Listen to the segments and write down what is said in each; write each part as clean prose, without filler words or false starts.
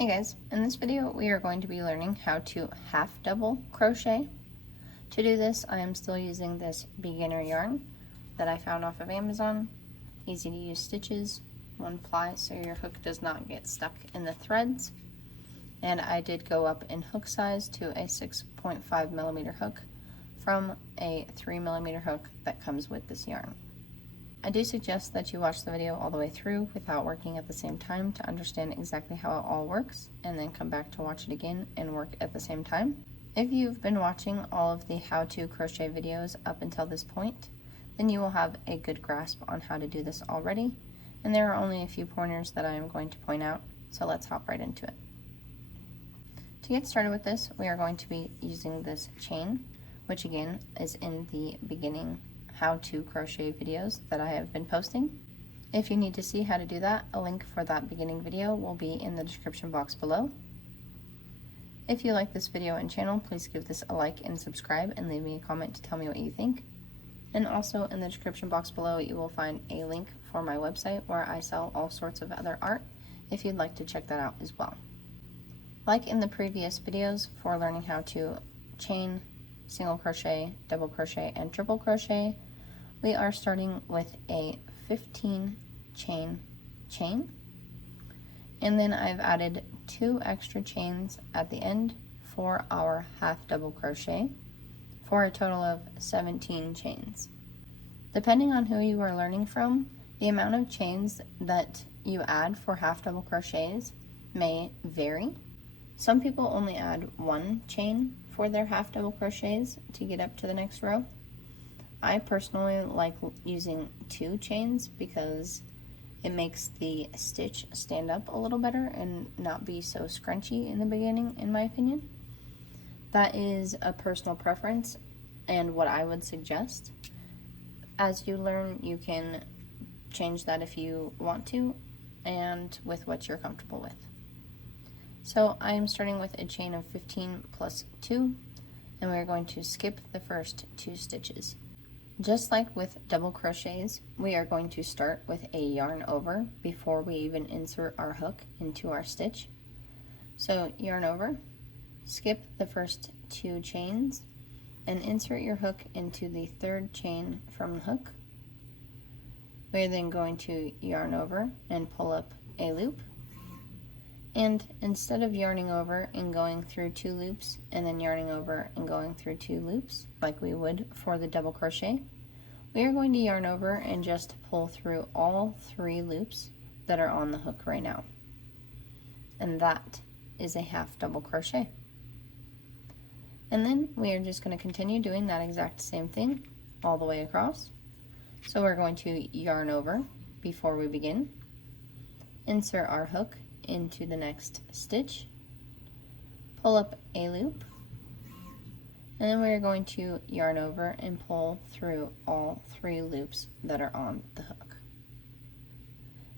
Hey guys, in this video we are going to be learning how to half double crochet. To do this, I am still using this beginner yarn that I found off of Amazon. Easy to use stitches, one ply so your hook does not get stuck in the threads. And I did go up in hook size to a 6.5 millimeter hook from a 3 millimeter hook that comes with this yarn. I do suggest that you watch the video all the way through without working at the same time to understand exactly how it all works, and then come back to watch it again and work at the same time. If you've been watching all of the how-to crochet videos up until this point, then you will have a good grasp on how to do this already, and there are only a few pointers that I am going to point out, so let's hop right into it. To get started with this, we are going to be using this chain, which again is in the beginning how-to crochet videos that I have been posting. If you need to see how to do that, a link for that beginning video will be in the description box below. If you like this video and channel, please give this a like and subscribe and leave me a comment to tell me what you think. And also in the description box below you will find a link for my website where I sell all sorts of other art if you'd like to check that out as well. Like in the previous videos for learning how to chain, single crochet, double crochet, and triple crochet, we are starting with a 15 chain, and then I've added 2 extra chains at the end for our half double crochet for a total of 17 chains. Depending on who you are learning from, the amount of chains that you add for half double crochets may vary. Some people only add 1 chain for their half double crochets to get up to the next row. I personally like using 2 chains because it makes the stitch stand up a little better and not be so scrunchy in the beginning, in my opinion. That is a personal preference and what I would suggest. As you learn, you can change that if you want to and with what you're comfortable with. So I am starting with a chain of 15 plus 2, and we're going to skip the first 2 stitches. Just like with double crochets, we are going to start with a yarn over before we even insert our hook into our stitch. So yarn over, skip the first 2 chains, and insert your hook into the 3rd chain from the hook. We're then going to yarn over and pull up a loop. And instead of yarning over and going through 2 loops and then yarning over and going through 2 loops like we would for the double crochet, we are going to yarn over and just pull through all 3 loops that are on the hook right now. And that is a half double crochet. And then we are just going to continue doing that exact same thing all the way across. So we're going to yarn over before we begin, insert our hook into the next stitch, pull up a loop, and then we're going to yarn over and pull through all 3 loops that are on the hook.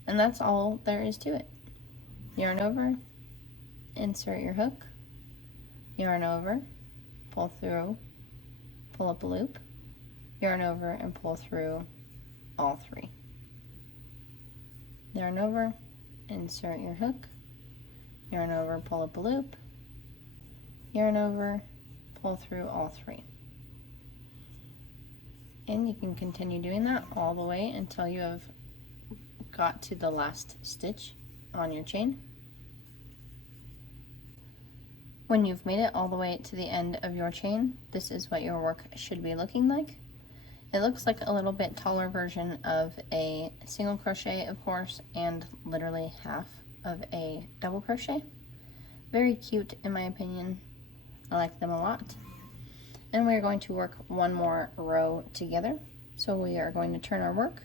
And that's all there is to it. Yarn over, insert your hook, yarn over, pull through, pull up a loop, yarn over and pull through all 3. Yarn over, insert your hook, yarn over, pull up a loop, yarn over, pull through all 3. And you can continue doing that all the way until you have got to the last stitch on your chain. When you've made it all the way to the end of your chain, this is what your work should be looking like. It looks like a little bit taller version of a single crochet, of course, and literally half of a double crochet. Very cute in my opinion. I like them a lot. And we're going to work one more row together. So we are going to turn our work.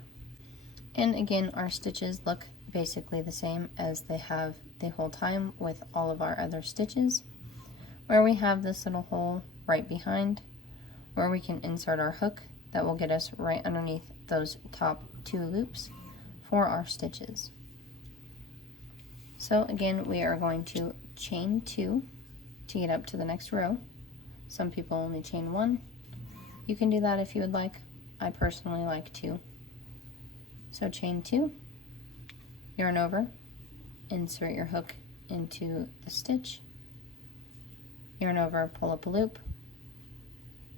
And again, our stitches look basically the same as they have the whole time with all of our other stitches, where we have this little hole right behind where we can insert our hook that will get us right underneath those top 2 loops for our stitches. So again, we are going to chain 2 to get up to the next row. Some people only chain 1. You can do that if you would like. I personally like 2. So chain 2, yarn over, insert your hook into the stitch, yarn over, pull up a loop,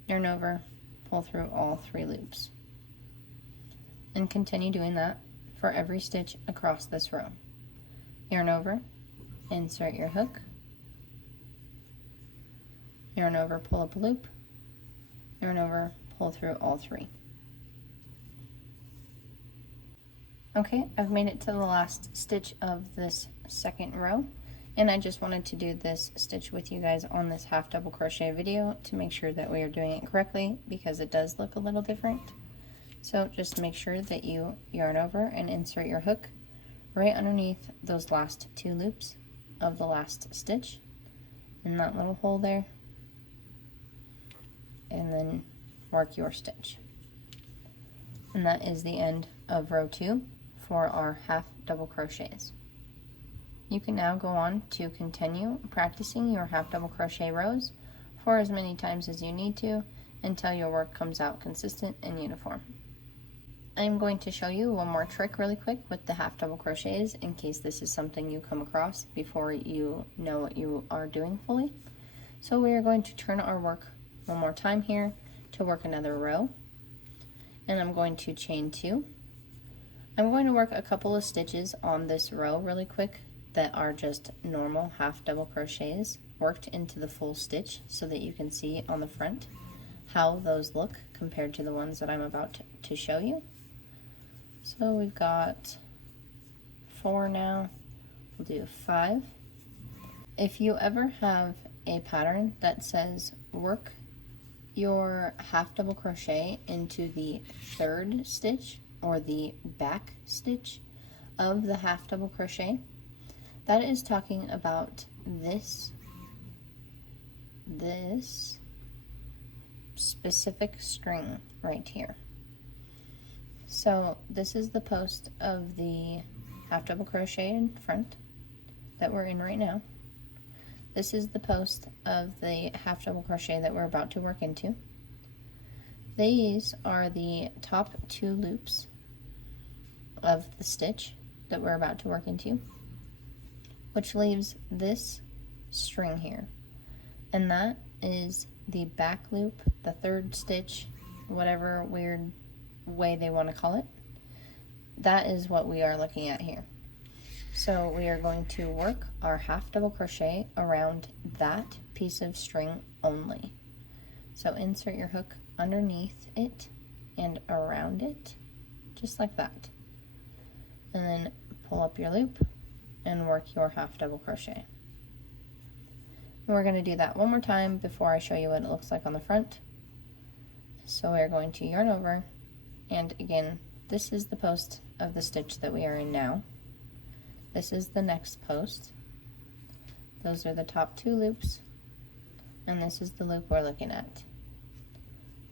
yarn over, pull through all 3 loops. And continue doing that for every stitch across this row. Yarn over, insert your hook, yarn over, pull up a loop, yarn over, pull through all 3. Okay, I've made it to the last stitch of this second row, and I just wanted to do this stitch with you guys on this half double crochet video to make sure that we are doing it correctly, because it does look a little different. So just make sure that you yarn over and insert your hook right underneath those last 2 loops of the last stitch in that little hole there, and then work your stitch. And that is the end of row 2 for our half double crochets. You can now go on to continue practicing your half double crochet rows for as many times as you need to until your work comes out consistent and uniform. I'm going to show you one more trick really quick with the half double crochets in case this is something you come across before you know what you are doing fully. So we are going to turn our work one more time here to work another row, and I'm going to chain 2. I'm going to work a couple of stitches on this row really quick that are just normal half double crochets worked into the full stitch so that you can see on the front how those look compared to the ones that I'm about to show you. So we've got 4 now, we'll do 5. If you ever have a pattern that says work your half double crochet into the 3rd stitch or the back stitch of the half double crochet, that is talking about this specific string right here. So this is the post of the half double crochet in front that we're in right now. This is the post of the half double crochet that we're about to work into. These are the top 2 loops of the stitch that we're about to work into, which leaves this string here, and that is the back loop, the 3rd stitch, whatever weird way they want to call it. That is what we are looking at here. So we are going to work our half double crochet around that piece of string only. So insert your hook underneath it and around it, just like that. And then pull up your loop and work your half double crochet. And we're going to do that one more time before I show you what it looks like on the front. So we're going to yarn over, and again, this is the post of the stitch that we are in now. This is the next post. Those are the top 2 loops, and this is the loop we're looking at.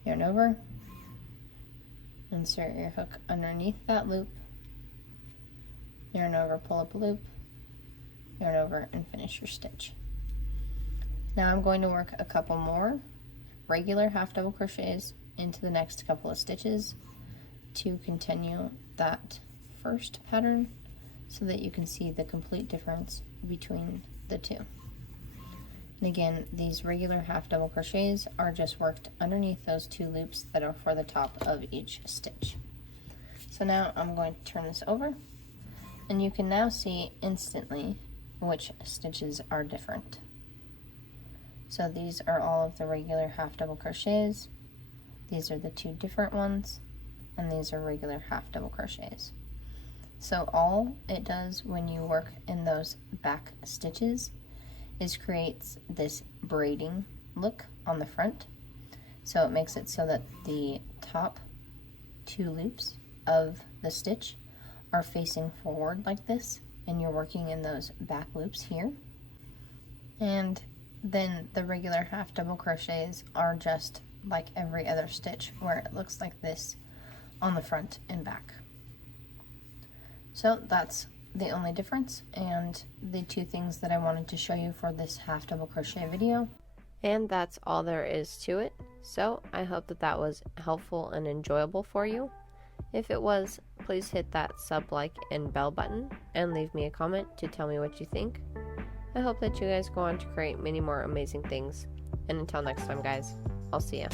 Yarn over, insert your hook underneath that loop, yarn over, pull up a loop, yarn over, and finish your stitch. Now I'm going to work a couple more regular half double crochets into the next couple of stitches to continue that first pattern so that you can see the complete difference between the two. And again, these regular half double crochets are just worked underneath those 2 loops that are for the top of each stitch. So now I'm going to turn this over, and you can now see instantly which stitches are different. So these are all of the regular half double crochets, these are the 2 different ones, and these are regular half double crochets. So all it does when you work in those back stitches is creates this braiding look on the front. So it makes it so that the top 2 loops of the stitch are facing forward like this, and you're working in those back loops here. And then the regular half double crochets are just like every other stitch, where it looks like this on the front and back. So that's the only difference, and the 2 things that I wanted to show you for this half double crochet video. And that's all there is to it. So I hope that that was helpful and enjoyable for you. If it was, please hit that sub, like, and bell button, and leave me a comment to tell me what you think. I hope that you guys go on to create many more amazing things. And until next time, guys, I'll see ya.